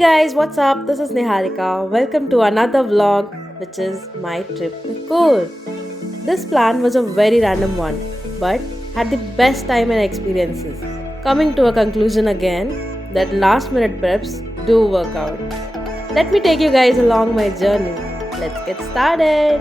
Guys, what's up? This is Niharika. Welcome to another vlog, which is my trip to Coorg. This plan was a very random one, but had the best time and experiences. Coming to a conclusion again that last minute preps do work out. Let me take you guys along my journey. Let's get started.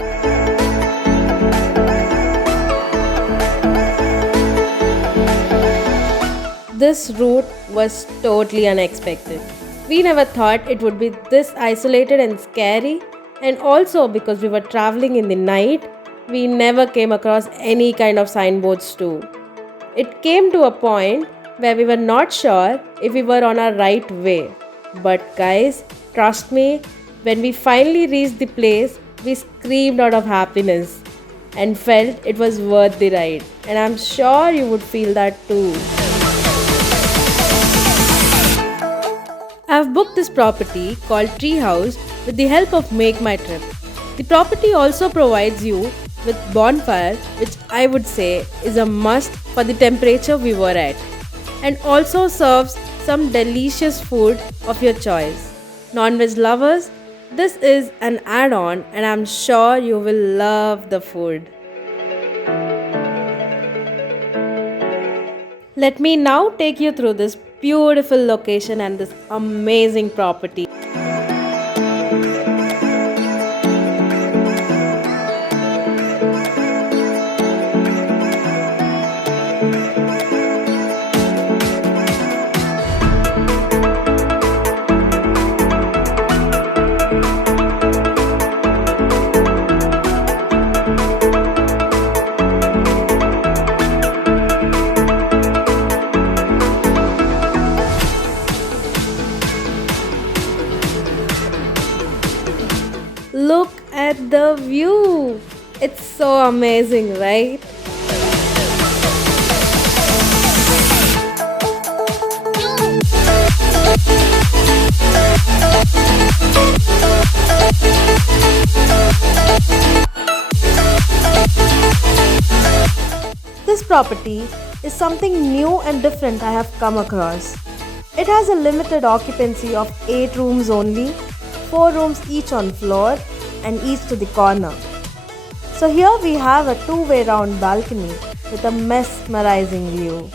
This route was totally unexpected. We never thought it would be this isolated and scary, and also because we were traveling in the night, we never came across any kind of signboards too. It came to a point where we were not sure if we were on our right way. But guys, trust me, when we finally reached the place, we screamed out of happiness and felt it was worth the ride. And I'm sure you would feel that too. I've booked this property called TreeHouse with the help of Make My Trip. The property also provides you with bonfire, which I would say is a must for the temperature we were at, and also serves some delicious food of your choice. Non-veg lovers, this is an add-on and I'm sure you will love the food. Let me now take you through this beautiful location and this amazing property. Look at the view. It's so amazing, right? This property is something new and different I have come across. It has a limited occupancy of 8 rooms only, 4 rooms each on floor and each to the corner. So here we have a two-way round balcony with a mesmerizing view.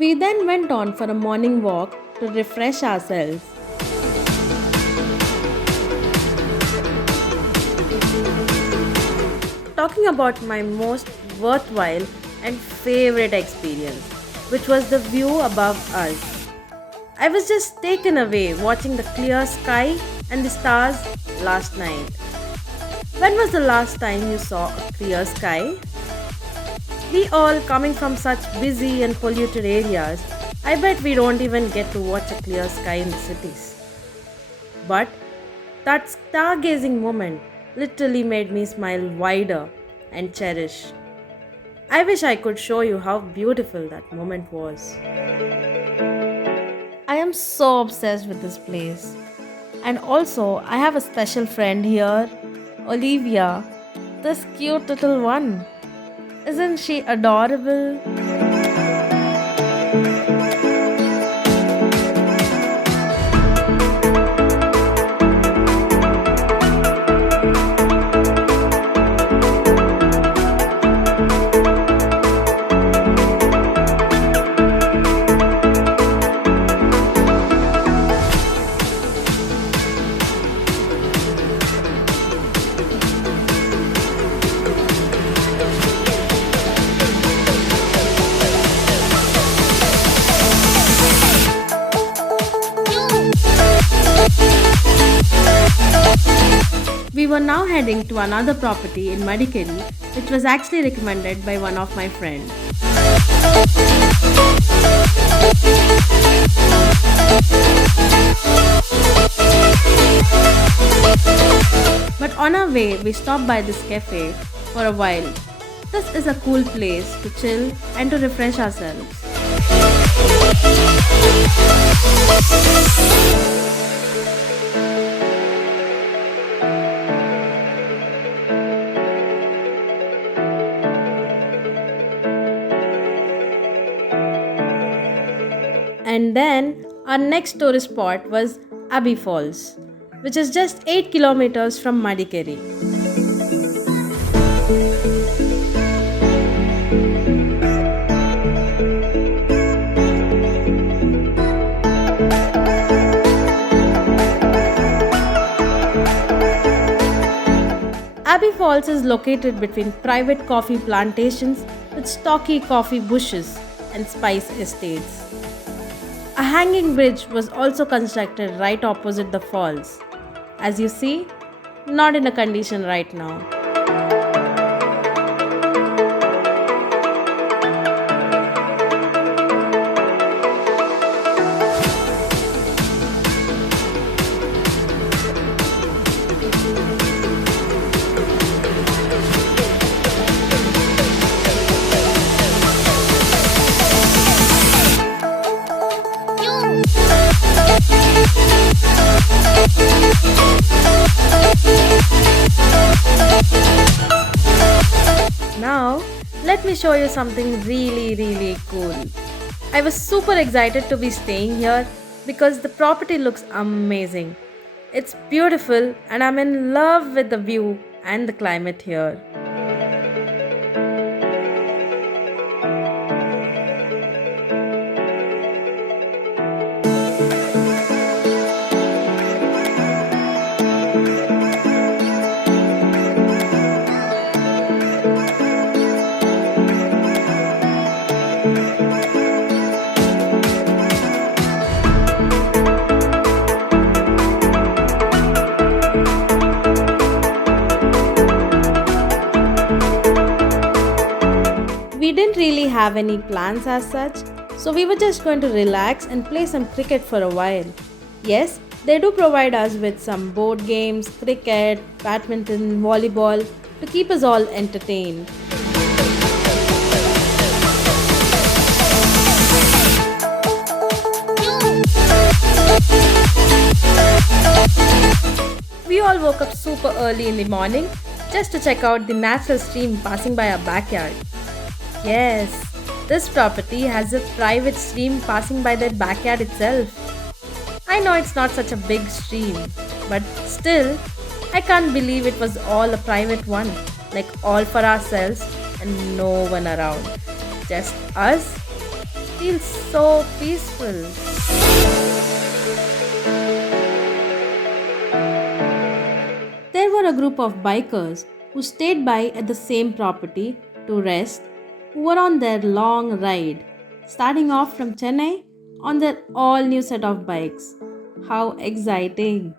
We then went on for a morning walk to refresh ourselves. Talking about my most worthwhile and favorite experience, which was the view above us. I was just taken away watching the clear sky and the stars last night. When was the last time you saw a clear sky? We all coming from such busy and polluted areas, I bet we don't even get to watch a clear sky in the cities. But that stargazing moment literally made me smile wider and cherish. I wish I could show you how beautiful that moment was. I am so obsessed with this place. And also, I have a special friend here, Olivia, this cute little one. Isn't she adorable? now heading to another property in Madikeri, which was actually recommended by one of my friends. But on our way, we stopped by this cafe for a while. This is a cool place to chill and to refresh ourselves. And then our next tourist spot was Abbey Falls, which is just 8 kilometers from Madikeri. Abbey Falls is located between private coffee plantations with stocky coffee bushes and spice estates. A hanging bridge was also constructed right opposite the falls. As you see, not in a condition right now. Now, let me show you something really cool. I was super excited to be staying here because the property looks amazing. It's beautiful and I'm in love with the view and the climate here. We didn't really have any plans as such, so we were just going to relax and play some cricket for a while. Yes, they do provide us with some board games, cricket, badminton, volleyball to keep us all entertained. We all woke up super early in the morning just to check out the natural stream passing by our backyard. Yes, this property has a private stream passing by their backyard itself. I know it's not such a big stream, but still, I can't believe it was all a private one, like all for ourselves and no one around. Just us. Feels so peaceful. There were a group of bikers who stayed by at the same property to rest, who were on their long ride, starting off from Chennai on their all new set of bikes. How exciting!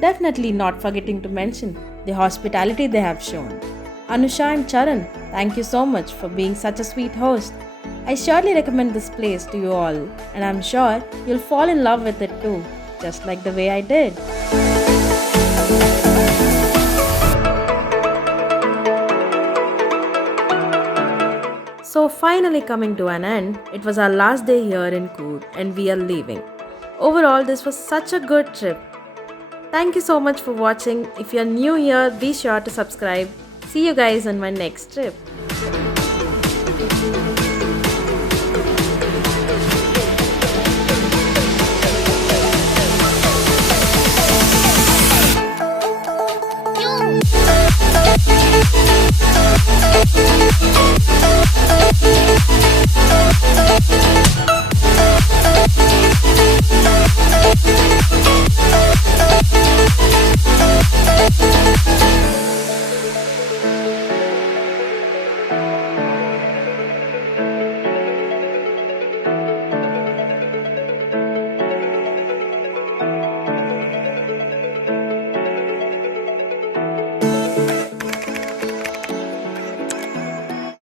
Definitely not forgetting to mention the hospitality they have shown. Anusha and Charan, thank you so much for being such a sweet host. I surely recommend this place to you all, and I'm sure you'll fall in love with it too, just like the way I did. So finally coming to an end, it was our last day here in Coorg and we are leaving. Overall, this was such a good trip. Thank you so much for watching. If you're new here, be sure to subscribe. See you guys on my next trip. You.